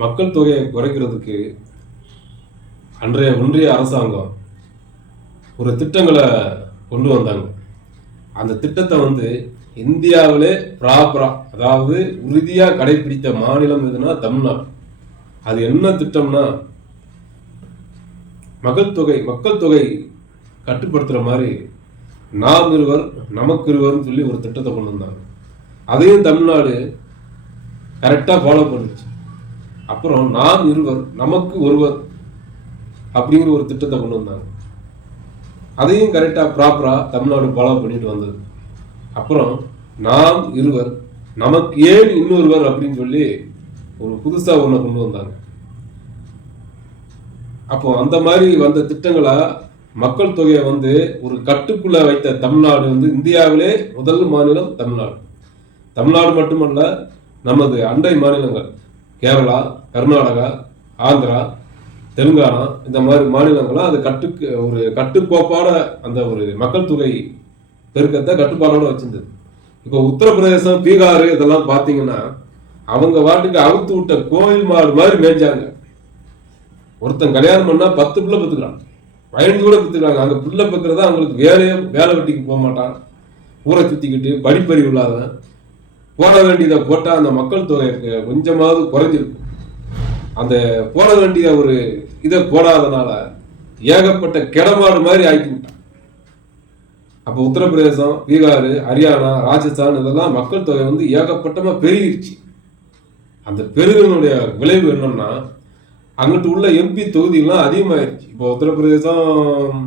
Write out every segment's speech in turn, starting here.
மக்கள் தொகையை குறைக்கிறதுக்கு அன்றைய ஒன்றிய அரசாங்கம் ஒரு திட்டங்களை கொண்டு வந்தாங்க. அந்த திட்டத்தை இந்தியாவிலே ப்ராப்பரா, அதாவது உறுதியா கடைபிடித்த மாநிலம் எதுனா தமிழ்நாடு. அது என்ன திட்டம்னா, மக்கள் தொகை கட்டுப்படுத்துற மாதிரி நாம் இருவர் நமக்கு இருவர்னு சொல்லி ஒரு திட்டத்தை கொண்டு வந்தாங்க. அதையும் தமிழ்நாடு கரெக்டா ஃபாலோ பண்ணுச்சு. அப்புறம் நாம் இருவர் நமக்கு ஒருவர் அப்படிங்கிற ஒரு திட்டத்தை கொண்டு வந்தாங்க. அதையும் கரெக்டா ப்ராப்பரா தமிழ்நாடு ஃபாலோ பண்ணிட்டு வந்தது. அப்புறம் நாம் இருவர் நமக்கு ஏன் இன்னொருவர் அப்படின்னு சொல்லி ஒரு புதுசா ஒண்ணு கொண்டு வந்தாங்க. அப்போ அந்த மாதிரி வந்த திட்டங்களா மக்கள் தொகையை ஒரு கட்டுக்குள்ள வைத்த தமிழ்நாடு இந்தியாவிலே முதல் மாநிலம் தமிழ்நாடு. தமிழ்நாடு மட்டுமல்ல, நமது அண்டை மாநிலங்கள் கேரளா, கர்நாடகா, ஆந்திரா, தெலுங்கானா இந்த மாதிரி மாநிலங்களும் அது ஒரு கட்டுக்கோப்பாட அந்த ஒரு மக்கள் தொகை பெருக்கத்தை கட்டுப்பாடோட வச்சிருந்தது. இப்போ உத்தரப்பிரதேசம், பீகார் இதெல்லாம் பார்த்தீங்கன்னா அவங்க வாட்டுக்கு அவுத்து விட்ட கோயில் மாடு மாதிரி மேய்ச்சாங்க. ஒருத்தன் கல்யாணம் பண்ணா 10 பிள்ளை பெற்றுக்கிறான், 15 கூட பெற்றுக்கிறாங்க. அங்கே பிள்ளை பெக்கிறதா அவங்களுக்கு வேலை வெட்டிக்கு போக மாட்டான், ஊரை சுத்திக்கிட்டு படிப்பறிவு இல்லாதவன். போட வேண்டியதை போட்டால் அந்த மக்கள் தொகை கொஞ்சமாவது குறைஞ்சிருக்கும். அந்த போட வேண்டிய ஒரு இதை போடாதனால ஏகப்பட்ட கிடமாடு மாதிரி ஆக்கி விட்டான். அப்போ உத்தரப்பிரதேசம், பீகார், ஹரியானா, ராஜஸ்தான் இதெல்லாம் மக்கள் தொகை ஏகப்பட்டமா பெருகிருச்சு. அந்த பெருகினுடைய விளைவு என்னன்னா, அங்கிட்டு உள்ள எம்பி தொகுதிகள்லாம் அதிகமாயிருச்சு. இப்போ உத்தரப்பிரதேசம்,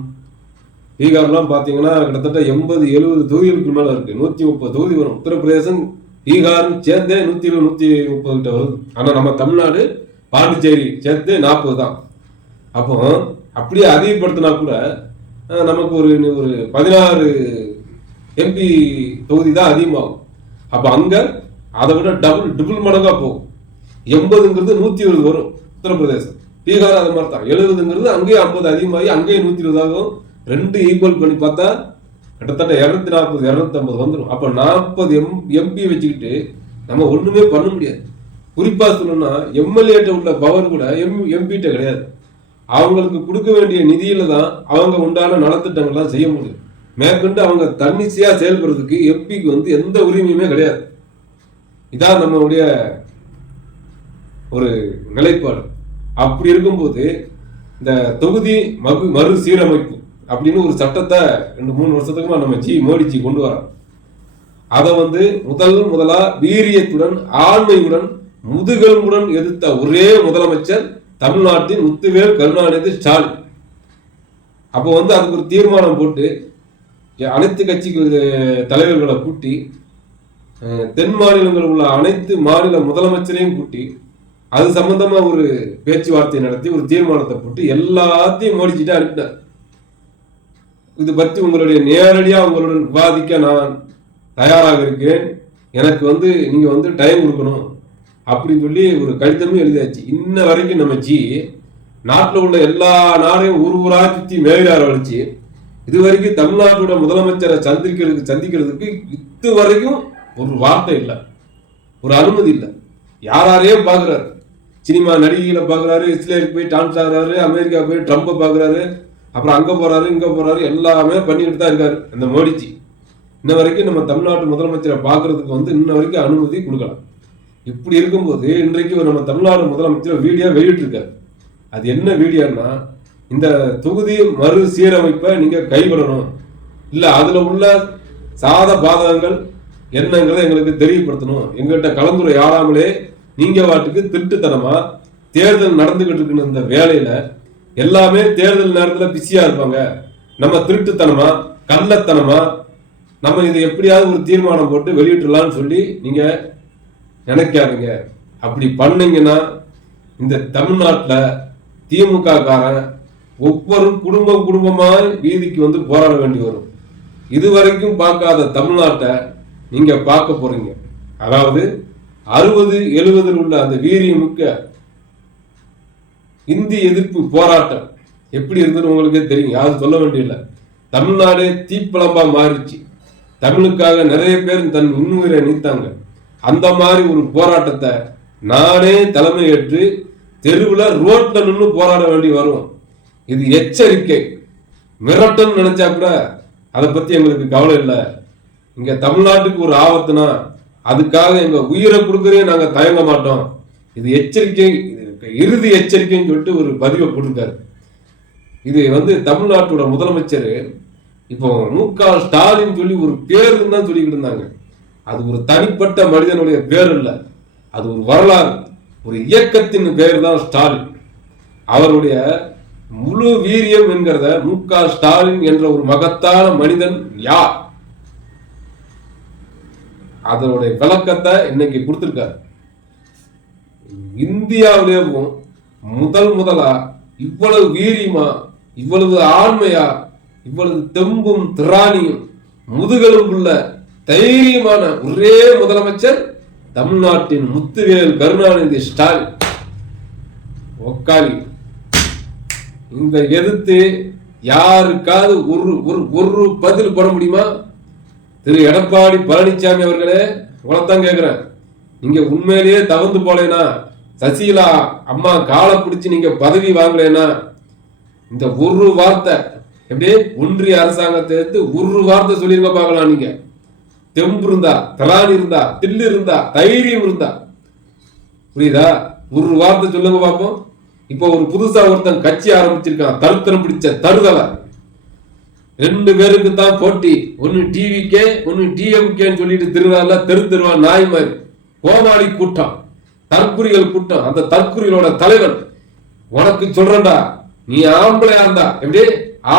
பீகார்லாம் பார்த்தீங்கன்னா கிட்டத்தட்ட 80-70 தொகுதிகளுக்கு மேல இருக்கு. 130 தொகுதி வரும். உத்தரப்பிரதேசம், பீகார் சேர்ந்தே 120-130 கிட்ட வருது. ஆனா நம்ம தமிழ்நாடு, பாண்டிச்சேரி சேர்த்து 40 தான். அப்போ அப்படியே அதிகப்படுத்தினா கூட நமக்கு ஒரு 16 எம்பி தொகுதி தான் அதிகமாகும். அப்ப அங்க அதை விட டபுள் மடங்கா போகும். 80ங்கிறது 120 வரும் உத்தரப்பிரதேசம். பீகார் அது மாதிரி தான். 70ங்கிறது அங்கேயும் 50 அதிகமாகி அங்கேயும் 120 ஆகும். 2 ஈக்குவல் பண்ணி பார்த்தா கிட்டத்தட்ட 240-250 வந்துடும். அப்ப 40 எம்பி வச்சுக்கிட்டு நம்ம ஒண்ணுமே பண்ண முடியாது. குறிப்பா சொல்லணும்னா எம்எல்ஏட்ட உள்ள பவர் கூட எம்பிட்ட கிடையாது. அவங்களுக்கு கொடுக்க வேண்டிய நிதியில தான் அவங்க உண்டான நலத்திட்டங்கள்லாம் செய்ய முடியும். மேற்கொண்டு அவங்க தன்னிச்சையா செயல்படுறதுக்கு எம்பிக்கு எந்த உரிமையுமே கிடையாது. இதான் நம்மளுடைய ஒரு நிலைப்பாடு. அப்படி இருக்கும்போது இந்த தொகுதி மறு சீரமைப்பு அப்படின்னு ஒரு சட்டத்தை 2-3 வருஷத்துக்குமா நம்ம மோடிஜி கொண்டு வரோம். அதை முதலா வீரியத்துடன், ஆண்மையுடன், முதுகெலும்புடன் எதிர்த்த ஒரே முதலமைச்சர் தமிழ்நாட்டின் முத்துவேல் கருணாநிதி ஸ்டாலின். அப்போ அதுக்கு ஒரு தீர்மானம் போட்டு அனைத்து கட்சி தலைவர்களை கூட்டி, தென் மாநிலங்களில் உள்ள அனைத்து மாநில முதலமைச்சரையும் கூட்டி அது சம்பந்தமா ஒரு பேச்சுவார்த்தை நடத்தி ஒரு தீர்மானத்தை போட்டு எல்லாத்தையும் மோடிச்சிட்டு அனுப்பினார். இது பற்றி நேரடியா உங்களுடன் விவாதிக்க நான் தயாராக இருக்கிறேன், எனக்கு நீங்க டைம் கொடுக்கணும் அப்படின்னு சொல்லி ஒரு கடிதமும் எழுதியாச்சு. இன்ன வரைக்கும் நம்ம நாட்டில் உள்ள எல்லா நாடையும் ஊரா சுத்தி மேலார வலிச்சு இது வரைக்கும் தமிழ்நாட்டோட முதலமைச்சரை சந்திக்கிறதுக்கு இது வரைக்கும் ஒரு வார்த்தை இல்லை, ஒரு அனுமதி இல்லை. யாரையும் பாக்குறாரு, சினிமா நடிகைகளை பாக்குறாரு, இஸ்ரேலுக்கு போய் டான்ஸ் ஆகுறாரு, அமெரிக்கா போய் ட்ரம்பை பாக்குறாரு, அப்புறம் அங்க போறாரு இங்க போறாரு, எல்லாமே பண்ணிக்கிட்டு தான் இருக்காரு அந்த மோடிஜி. இன்ன வரைக்கும் நம்ம தமிழ்நாட்டு முதலமைச்சரை பாக்குறதுக்கு இன்ன வரைக்கும் அனுமதி கொடுக்கலாம். இப்படி இருக்கும்போது இன்றைக்கு நம்ம தமிழ்நாடு முதலமைச்சர் வீடியோ வெளியிட்டிருக்காரு. அது என்ன வீடியோன்னா, இந்த தொகுதி மறு சீரமைப்பை நீங்க கைவிடணும், இல்ல அதுல உள்ள சாத பாதகங்கள் என்னங்கிறத எங்களுக்கு தெரியப்படுத்தணும். எங்கிட்ட கலந்துரையாடாமலே நீங்க வாட்டுக்கு திருட்டுத்தனமா தேர்தல் நடந்துகிட்டு இருக்குன்னு இந்த வேலையில எல்லாமே தேர்தல் நேரத்துல பிஸியா இருப்பாங்க. நம்ம திருட்டுத்தனமா, கள்ளத்தனமா நம்ம இதை எப்படியாவது ஒரு தீர்மானம் போட்டு வெளியிட்டுலான்னு சொல்லி நீங்க நினைக்காதீங்க. அப்படி பண்ணீங்கன்னா இந்த தமிழ்நாட்டில் திமுக காரன் ஒவ்வொரு குடும்பமா வீதிக்கு போராட வேண்டி வரும். இதுவரைக்கும் பார்க்காத தமிழ்நாட்டை நீங்க பார்க்க போறீங்க. அதாவது 60-70 உள்ள அந்த வீரியமிக்க இந்தி எதிர்ப்பு போராட்டம் எப்படி இருந்ததுன்னு உங்களுக்கே தெரியும், யாரும் சொல்ல வேண்டியதில்லை. தமிழ்நாடே தீப்பளம்பா மாறிச்சு. தமிழுக்காக நிறைய பேர் தன் இன்னுயிரை நீத்தாங்க. அந்த மாதிரி ஒரு போராட்டத்தை நானே தலைமை ஏற்று தெருவில் ரோட்ல நின்று போராட வேண்டி வரும். இது எச்சரிக்கை. மிரட்டன் நினைச்சா கூட அதை பத்தி எங்களுக்கு கவலை இல்லை. இங்க தமிழ்நாட்டுக்கு ஒரு ஆபத்துனா அதுக்காக எங்க உயிரை கொடுக்கறே நாங்க தயங்க மாட்டோம். இது எச்சரிக்கை, இறுதி எச்சரிக்கைன்னு சொல்லிட்டு ஒரு பதிவை போட்டிருக்காரு. இது தமிழ்நாட்டோட முதலமைச்சர் இப்போ மு.க. ஸ்டாலின் சொல்லி ஒரு பேருன்னு தான் சொல்லிக்கிட்டு இருந்தாங்க. அது ஒரு தனிப்பட்ட மனிதனுடைய பேர் இல்லை, அது ஒரு வரலாறு, ஒரு இயக்கத்தின் பேர் தான் ஸ்டாலின். அவருடைய முழு வீரியம் என்கிறத மு.க. ஸ்டாலின் என்ற ஒரு மகத்தான மனிதன் யார், அதனுடைய விளக்கத்தை இன்னைக்கு கொடுத்திருக்காரு. இந்தியாவிலேயும் முதலா இவ்வளவு வீரியமா, இவ்வளவு ஆண்மையா, இவ்வளவு தெம்பும் திராணியும் முதுகெலும் உள்ள தைரியமான ஒரே முதலமைச்சர் தமிழ்நாட்டின் முத்துவேல் கருணாநிதி ஸ்டாலின். ஒக்காலி இந்த எதிர்த்து யாருக்காவது ஒரு பதில் போட முடியுமா? திரு எடப்பாடி பழனிசாமி அவர்களே, உங்களைத்தான் கேட்கிறேன். நீங்க உண்மையிலேயே தவந்து போலேனா, சசிகலா அம்மா காலை பிடிச்சு நீங்க பதவி வாங்கலேனா, இந்த ஒரு வார்த்தை எப்படி ஒன்றிய அரசாங்கத்தை எடுத்து ஒரு வார்த்தை சொல்லிருக்க பார்க்கலாம். நீங்க தெம்பு இருந்தா, திராணி இருந்தா, தில்லு இருந்தா, தைரியம் இருந்தா, புரியுதா? ஒரு வார்த்தை சொல்லுங்க பார்ப்போம். இப்போ ஒரு புதுசா ஒருத்தன் கட்சி ஆரம்பிச்சிருக்கான், தருத்தரம் பிடிச்ச தருதலை. 2 பேருக்கு தான் போட்டி, ஒன்னு டிவிகே ஒன்னு டிஎம்கேன்னு சொல்லிட்டு திருவாரூர்ல தெருவா நாய் மாதிரி கோமாளி கூட்டம், தற்குறிகள் கூட்டம். அந்த தற்குறிகளோட தலைவன் உனக்கு சொல்றா, நீ ஆம்பளையா இருந்தா எப்படி,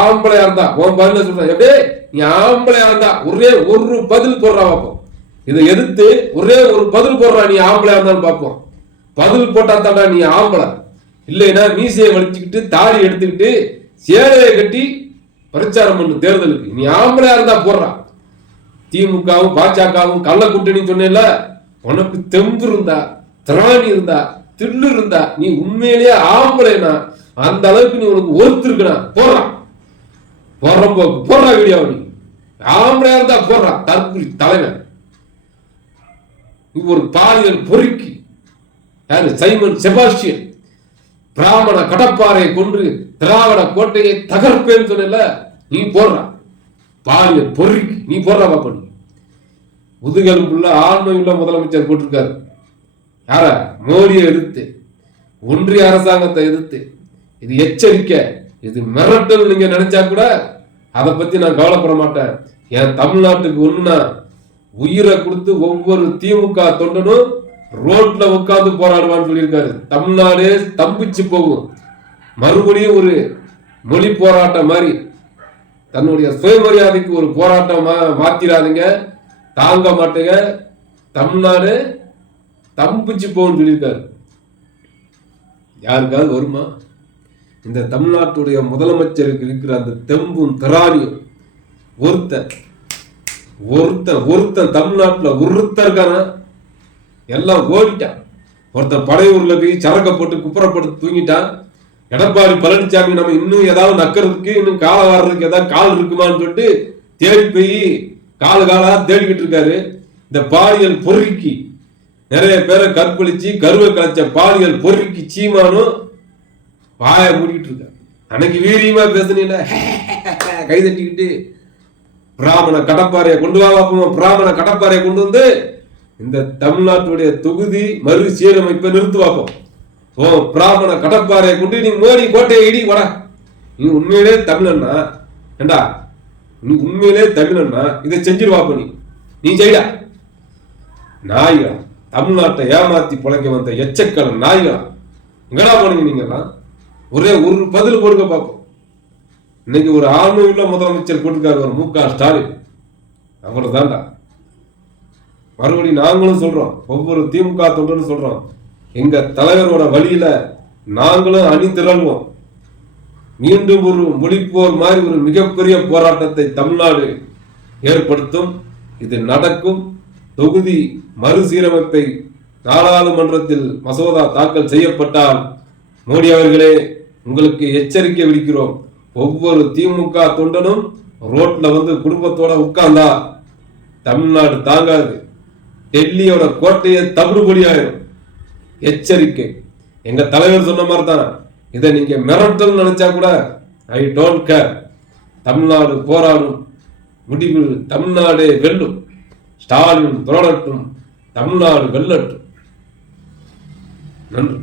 ஆம்பளையா இருந்தா உன் பதில சொல்ற எப்படி, நீ ஆம்பளையா இருந்தா ஒரே ஒரு பதில் போடுறா பார்ப்போம். இதை எதிர்த்து ஒரே ஒரு பதில் போடுறா, நீ ஆம்பளையா இருந்தாலும் பார்ப்போம். பதில் போட்டா தாண்டா நீ ஆம்பளை. இல்லைன்னா மீசையை வலிச்சுக்கிட்டு தாடி எடுத்துக்கிட்டு சேலையை கட்டி பிரச்சாரம் பண்ணு தேர்தலுக்கு. நீ ஆம்பளையா இருந்தா போடுறான். திமுகவும் பாஜகவும் கள்ள கூட்டணி சொன்னேன்ல, உனக்கு தெம்பு இருந்தா, திராணி இருந்தா, தில்லு இருந்தா, நீ உண்மையிலேயே ஆம்பளைனா அந்த அளவுக்கு நீ உனக்கு ஒருத்து இருக்கா போடுறான். போடுறா வீடியோ. நீ ஆம்பளையா இருந்தா போடுறான். தற்குறி தலைவன். ஒரு பாலியல் பொறுக்கி யாரு, சைமன் செபாஸ்டியன் பிராமண கடப்பாறையை கொன்று திராவிட கோட்டையை தகர்ப்பேன்னு சொன்ன, நீ போடுற பாலியல் பொறுக்கி, நீ போடுற பாப்ப. நீ முதுகெலும்புள்ள ஆண்மையுள்ள முதலமைச்சர் போட்டிருக்காரு. யார? மோடியை எதிர்த்து, ஒன்றிய அரசாங்கத்தை எதிர்த்து. இது எச்சரிக்கை, இது மிரட்டல். நீங்க நினைச்சா கூட அதை பத்தி நான் கவலைப்பட மாட்டேன். என் தமிழ்நாட்டுக்கு ஒண்ணுனா உயிரை கொடுத்து ஒவ்வொரு திமுக தொண்டனும் ரோட்ல உட்கார்ந்து போராடுவான்னு சொல்லியிருக்காரு. தமிழ்நாடே ஸ்தம்பிச்சு போகும். மறுபடியும் ஒரு மொழி போராட்டம் மாதிரி தன்னுடைய சுயமரியாதைக்கு ஒரு போராட்டமா மாத்திராதீங்க, தாங்க மாட்டேங்க. தமிழ்நாடு தம்பிச்சு போகும் சொல்லியிருக்காரு. யாருக்காவது வருமா? இந்த தமிழ்நாட்டுடைய முதலமைச்சருக்கு இருக்கிற அந்த தெம்பும் திராணியும் ஒருத்தன் தமிழ்நாட்டுல இருக்கானா? எல்லாம் ஓடிட்டான். ஒருத்தன் படையூர்ல போய் சரக்க போட்டு குப்புறப்பட்டு தூங்கிட்டான். எடப்பாடி பழனிசாமி நம்ம இன்னும் ஏதாவது நக்கிறதுக்கு, இன்னும் கால வாடுறதுக்கு ஏதாவது கால் இருக்குமான்னு சொல்லிட்டு தேடி போய் காலா தேடிக்கிட்டு இருக்காரு. இந்த பாலியல் பொறுக்கி நிறைய பேரை கற்பழிச்சு கருவை கலைச்ச பாலியல் பொறுக்கி சீமானும் வாய மூடிக்கிட்டு இருக்காரு. அன்னைக்கு வீரியமா பேசுனீல, கை தட்டிக்கிட்டு பிராமண கடப்பாறையை கொண்டு வா பார்ப்போம். பிராமண கடப்பாறையை கொண்டு வந்து இந்த தமிழ்நாட்டுடைய தொகுதி மறு சீரமைப்பை நிறுத்து பார்ப்போம். பிராமண கடப்பாறையை கொண்டு நீ மோடி கோட்டையை இடி வட. நீ உண்மையிலே தமிழன்னா ஏண்டா, நீ உண்மையிலே தமிழன்னா இதை செஞ்சிரு பார்ப்போம். நீ செய்டா. நாய்களா, தமிழ்நாட்டை ஏமாத்தி பிழைக்க வந்த எச்சக்கல நாய்களா, எங்கடா போனீங்க நீங்கெல்லாம்? ஒரே ஒரு பதில் கொடுக்க பார்ப்போம். இன்னைக்கு ஒரு ஆண்மையுள்ள முதலமைச்சர் போட்டிருக்காரு, ஒரு மு.க. ஸ்டாலின். அவர் தான்டா. மறுபடியும் நாங்களும் சொல்றோம், ஒவ்வொரு திமுக தொண்டரும் சொல்றோம், எங்க தலைவரோட வழியில நாங்களும் அணிதிரள்வோம். மீண்டும் ஒரு மொழிப்போர் மாதிரி ஒரு மிகப்பெரிய போராட்டத்தை தமிழ்நாடு ஏற்படுத்தும். இது நடக்கும். தொகுதி மறுசீரமைப்பை நாடாளுமன்றத்தில் மசோதா தாக்கல் செய்யப்பட்டால் மோடி அவர்களே உங்களுக்கு எச்சரிக்கை விடுக்கிறோம். ஒவ்வொரு திமுக தொண்டனும் ரோட்ல வந்து குடும்பத்தோட உட்கார்ந்தா தமிழ்நாடு தாங்காது. டெல்லியோட கோட்டையை தவிடுபடி ஆயிரும். எச்சரிக்கை. எங்க தலைவர் சொன்ன மாதிரி தான், இதை நீங்க மிரட்டல் நினைச்சா கூட ஐ டோன்ட் கேர். தமிழ்நாடு போராடும், முடிவில் தமிழ்நாடே வெல்லும். ஸ்டாலின் தொடரட்டும், தமிழ்நாடு வெல்லட்டும். நன்றி.